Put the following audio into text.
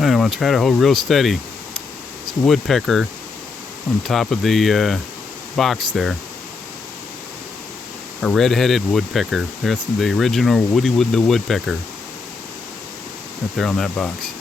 I want to try to hold real steady. It's a woodpecker on top of the box there. A red-headed woodpecker. There's the original Woody the Woodpecker right there on that box.